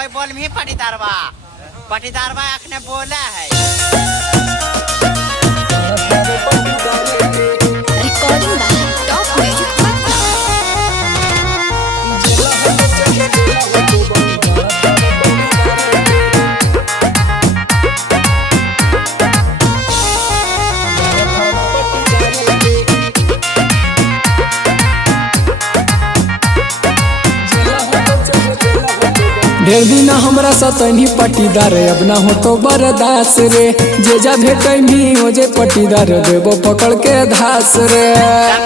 कोई बोल भी पटीदारवा अखने बोला है। रिकॉर्डिंग बाय टॉप म्यूजिक ढेर दिन हमरा सतनी पटीदार अब ना हो तो बरदास रे जे जा भेट भी हो जे पटीदार देबो पकड़ के धास रे।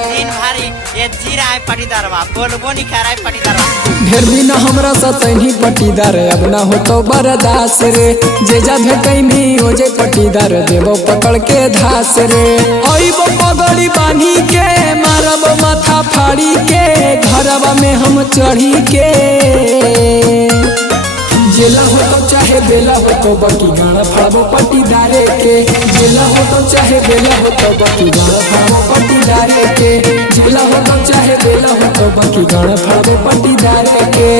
दिन भारी ये जीरा है पटीदारवा बोलबो नहीं खा रहा है पटीदारवा। ढेर दिन हमरा सतनी पटीदार अब ना हो तो बरदास रे जे जा भेट भी हो जे पटीदार देबो पकड़ के धास रे। आइबो पगड़ी बांधी के मारब माथा फाड़ी के घरवा में हम चढ़ी के जेला हो तो चाहे बेला हो तो बाकी गाना फाड़ो पटीदारे के। जेला हो तो चाहे बेला हो तो बाकी गाना फाड़ो पटीदारे के। जेला हो तो चाहे बेला हो तो बाकी गाना फाड़ो पटीदारे के।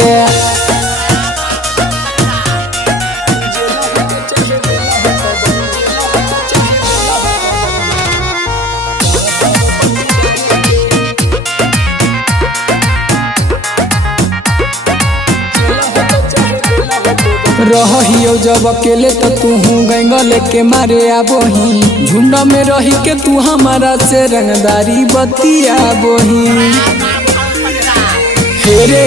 रहियो जब अकेले तो तू गंगा लेके मारे आबोही झुंडा में रही के तू हमारा से रंगदारी बतिया बोही हेरे।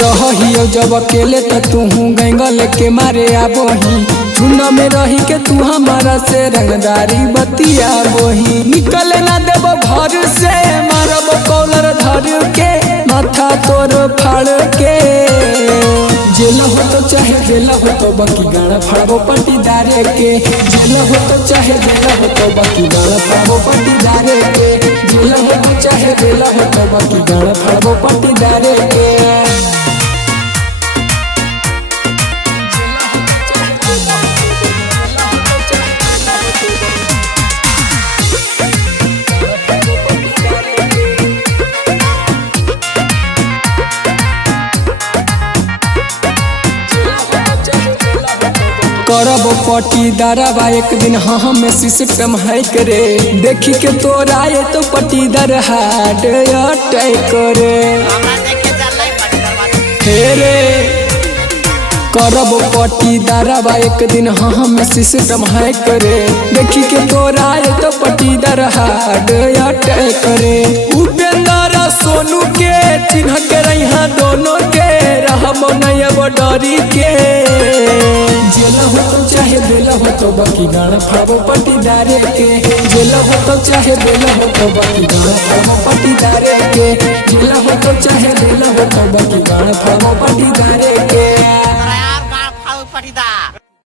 रहियो जब अकेले तो तू गंगा लेके मारे आबोही झुंडा में रही के तू हमारा से रंगदारी बतिया बोही। निकल ना देव घर से मारब कॉलर धर के माथा तोर फाड़ के। जेला हो तो चाहे बेला हो तो बाकी गाना फाड़ो पटीदारे के। जेला हो तो चाहे बेला हो तो बाकी गाना फाड़ो पटीदारे के। जेला हो तो चाहे बेला हो तो बाकी गाना फाड़ो पटीदारे के। करब पटीदारवा एक दिन हाँ में सिस्टम है करे देखी के तोरा ये तो पटीदार हार्ट अटैक करे हमरा देख के चल रहा है पटीदारवा। हेरे करब पटीदारवा एक दिन हाँ में सिस्टम है करे देखी के तोरा ये तो पटीदार हार्ट अटैक करे। उपेंद्र सोनू के चिन्ह के रहा दोनों के रहब नहीं अब डरी के। जेला हो तो चाहे बेला हो तो बाकी गाना फाड़ो पटीदारे के। जेला हो तो चाहे बेला हो तो बाकी गाना फाड़ो पटीदारे के। जेला हो तो चाहे बेला हो तो बाकी गाना फाड़ो पटीदारे के।